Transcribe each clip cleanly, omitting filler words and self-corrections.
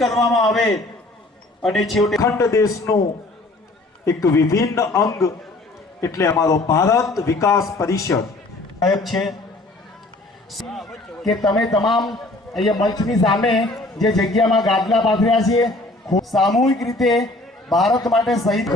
કરવામાં આવે અને છેવટે ખંડ દેશનું એક વિભિન્ન અંગ એટલે અમારો ભારત વિકાસ પરિષદ સાહેબ છે કે તમે તમામ અહીંયા મંચની સામે જે જગ્યામાં ગાદલા પાથર્યા છે સામૂહિક રીતે ભારત માટે શહીદ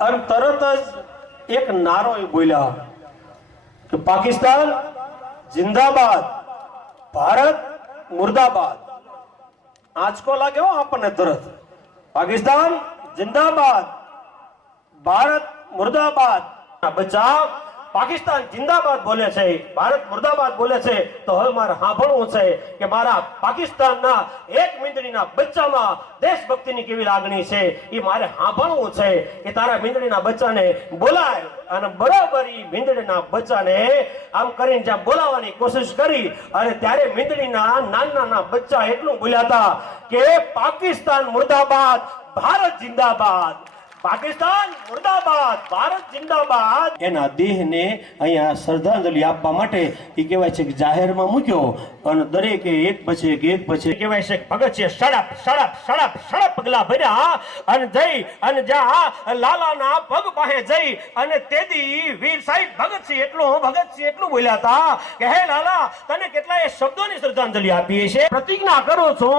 और तरत एक नारो बोला कि पाकिस्तान जिंदाबाद भारत मुर्दाबाद। आज को लगे हो आपने तरत पाकिस्तान जिंदाबाद भारत मुर्दाबाद बचाव पाकिस्तान जिंदाबाद बोले छे भारत मुर्दाबाद बोले छे तो હવે મારે સાંભળવું છે કે મારા પાકિસ્તાનના એક મીંદડીના બચ્ચામાં દેશભક્તિની કેવી લાગણી છે એ મારે સાંભળવું છે કે તારા મીંદડીના બચ્ચાને બોલાય અને બરાબર ઈ મીંદડીના બચ્ચાને આમ કરીને જ્યાં બોલાવવાની કોશિશ કરી અને ત્યારે મીંદડીના નાના બચ્ચા એટલું બોલ્યા હતા કે પાકિસ્તાન મુર્દાબાદ ભારત जिंदाबाद पाकिस्तान मुर्दाबाद भारत जिंदाबाद एना देहने अहींया श्रद्धांजलि आपवा माटे ई कहेवाय छे के जाहेरमां मूक्यो अने दरेके एक पछी एक कहेवाय छे के भगतसिंह सड़प सड़प सड़प सड़प पगला भर्या अने जई अने जा लालाना पग पाहे जई अने तेदी वीर साहिब भगतसिंह एटલું बोल्या था के हे लाला तने केटलाय शब्दोनी श्रद्धांजलि आपीए छे प्रतिज्ञा करो छो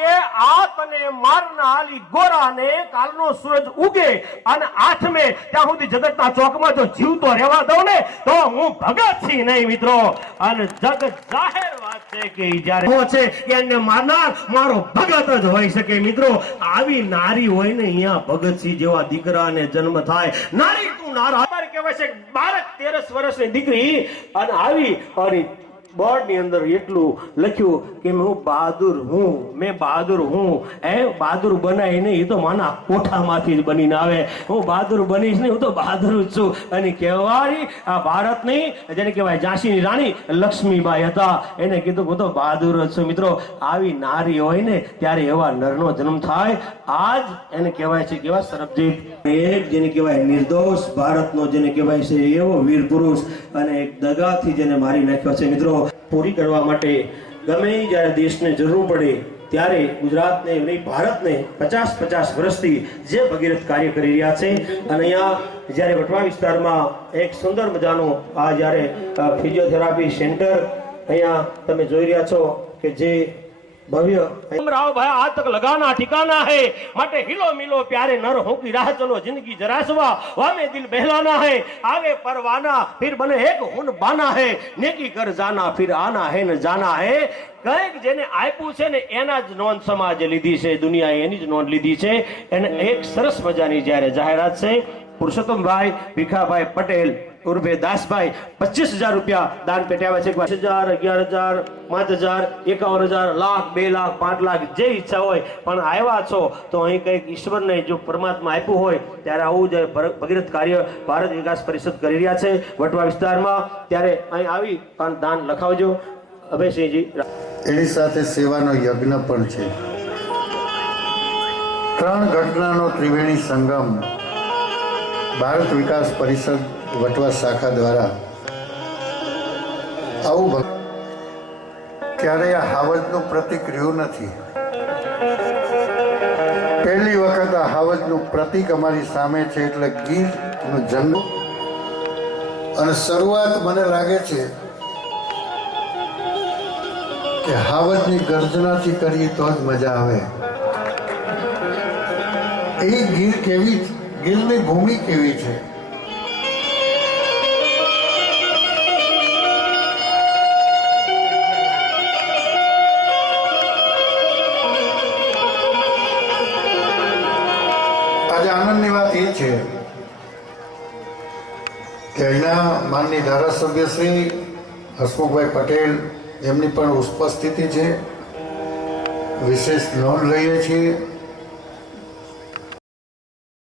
के आ तने मारनारी गोराने कालनो सूरज उगे અને આઠ મે ત્યાં સુધી જગતના ચોકમાં જો જીવતો રહેવા દઉં ને તો હું ભગતસિંહ નહીં મિત્રો અને જગત જાહેર વાત છે કે જ્યારે હો છે કે એને મારનાર મારો ભગત જ હોઈ શકે મિત્રો આવી નારી હોય ને અહીંયા ભગતસિંહ જેવા દીકરાને જન્મ થાય નારી તું નારા કહેવાય છે 12-13 વર્ષની દીકરી અને આવી અને બોર્ડની અંદર એટલું લખ્યું કે હું બહાદુર હું, મેં બહાદુર હું. બહાદુર બનાય નહીં, એ તો માના કોઠામાંથી જ બનીને આવે. હું બહાદુર બનીશ નહીં, હું તો બહાદુર જ છું. અને કહેવાય આ ભારતની જેને કહેવાય ઝાંસીની રાણી લક્ષ્મીબાઈ હતા, એને કીધું હું તો બહાદુર જ છું. મિત્રો, આવી નારી હોય ને ત્યારે એવા નરનો જન્મ થાય. આજ એને કહેવાય છે કેવા સરબજીત, એક જેને કહેવાય નિર્દોષ ભારતનો જેને કહેવાય છે એવો વીર પુરુષ, અને એક દગાથી જેને મારી નાખ્યો છે. મિત્રો, પૂરી કરવા માટે ગમે જ્યારે દેશને જરૂર પડે ત્યારે ગુજરાતને નહીં ભારતને 50 વર્ષથી જે ભગીરથ કાર્ય કરી રહ્યા છે. અને અહીંયા જ્યારે વટવા વિસ્તારમાં એક સુંદર મજાનો આ જ્યારે ફિઝિયોથેરાપી સેન્ટર અહીંયા તમે જોઈ રહ્યા છો કે જે भव्य राव भाई आज तक लगाना ठिकाना है मटे हिलो मिलो प्यारे नर हो की राह चलो जिंदगी जरा सवा वामे दिल बहलाना है आगे परवाना फिर बने एक हुन बाना है नेकी कर जाना फिर आना है न जाना है કઈક જેને આપ્યું છે ને એના જ નોંધ સમાજે લીધી છે, દુનિયાએ એની જ નોંધ લીધી છે. એને એક સરસ મજાની જ્યારે જાહેરાત છે, પુરુષોત્તમભાઈ ભીખાભાઈ પટેલ ઉર્ફે દાસભાઈ 25,000 રૂપિયા દાન પેટે આવે છે. 10,000 11,000 5,000 51,000 લાખ 2 લાખ 5 લાખ જે ઈચ્છા હોય, પણ આવ્યા છો તો અહીં કંઈક ઈશ્વરને જો પરમાત્મા આપ્યું હોય ત્યારે આવું જે ભગીરથ કાર્ય ભારત વિકાસ પરિષદ કરી રહ્યા છે વટવા વિસ્તારમાં, ત્યારે અહીં આવી દાન લખાવજો. અભયસિંહજી, એની સાથે સેવાનો યજ્ઞ પણ છે. 3 ઘટનાનો ત્રિવેણી સંગમ ભારત વિકાસ પરિષદ વટવા શાખા દ્વારા આવું ક્યારેય હાવજનું પ્રતીક રહ્યું નથી. પહેલી વખત આ હાવજનું પ્રતીક અમારી સામે છે, એટલે ગીરનું જંગલ. અને શરૂઆત મને લાગે છે કે હાવજની ગર્જનાથી કરીએ તો જ મજા આવે. એ ગીર કેવી, ગીરની ભૂમિ કેવી છે. આજે આનંદની વાત એ છે કે અહીંના માનની ધારાસભ્ય શ્રી હસમુખભાઈ પટેલ એમની પણ ઉપસ્થિતિ છે, વિશેષ નોંધ લઈએ છીએ.